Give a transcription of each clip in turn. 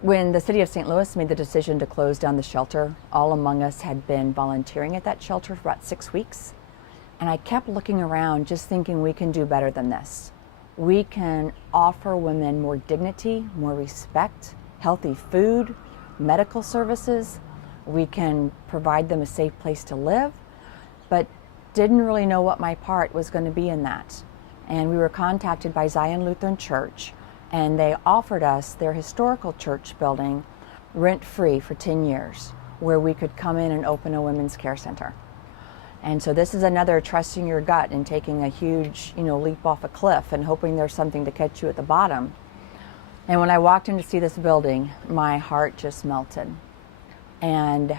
When the city of St. Louis made the decision to close down the shelter, all among us had been volunteering at that shelter for about 6 weeks. And I kept looking around just thinking we can do better than this. We can offer women more dignity, more respect, healthy food, medical services. We can provide them a safe place to live, but didn't really know what my part was going to be in that. And we were contacted by Zion Lutheran Church, and they offered us their historical church building rent-free for 10 years, where we could come in and open a women's care center. And so this is another trusting your gut and taking a huge, leap off a cliff and hoping there's something to catch you at the bottom. And when I walked in to see this building, my heart just melted. And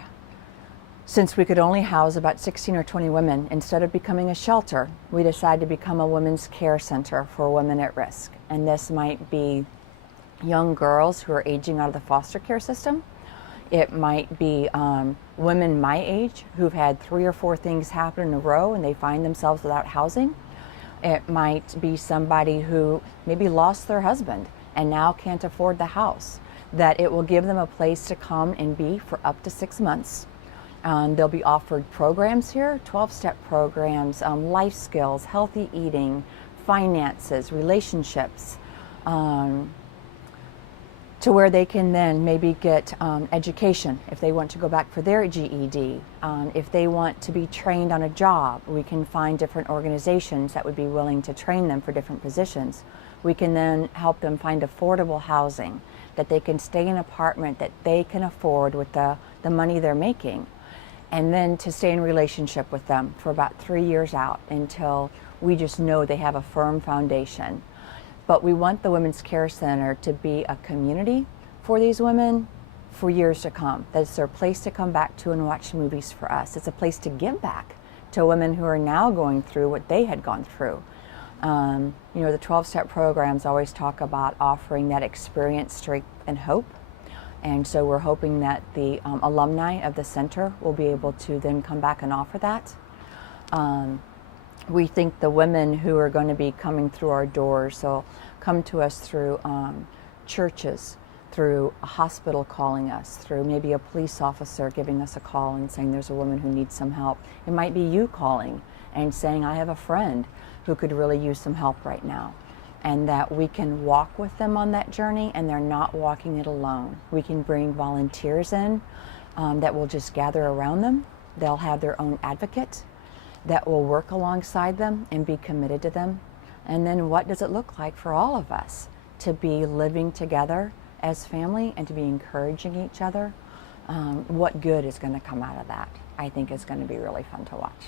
since we could only house about 16 or 20 women, instead of becoming a shelter, we decided to become a women's care center for women at risk. And this might be young girls who are aging out of the foster care system. It might be women my age who've had 3 or 4 things happen in a row and they find themselves without housing. It might be somebody who maybe lost their husband and now can't afford the house, that it will give them a place to come and be for up to 6 months. They'll be offered programs here, 12-step programs, life skills, healthy eating, finances, relationships, to where they can then maybe get education if they want to go back for their GED. If they want to be trained on a job, we can find different organizations that would be willing to train them for different positions. We can then help them find affordable housing, that they can stay in an apartment that they can afford with the money they're making. And then to stay in relationship with them for about 3 years out until we just know they have a firm foundation. But we want the Women's Care Center to be a community for these women for years to come. That's their place to come back to and watch movies for us. It's a place to give back to women who are now going through what they had gone through. The 12-step programs always talk about offering that experience, strength, and hope. And so we're hoping that the alumni of the center will be able to then come back and offer that. We think the women who are going to be coming through our doors will come to us through churches, through a hospital calling us, through maybe a police officer giving us a call and saying there's a woman who needs some help. It might be you calling and saying, I have a friend who could really use some help right now. And that we can walk with them on that journey and they're not walking it alone. We can bring volunteers in that will just gather around them. They'll have their own advocate that will work alongside them and be committed to them. And then what does it look like for all of us to be living together as family and to be encouraging each other? What good is going to come out of that, I think is going to be really fun to watch.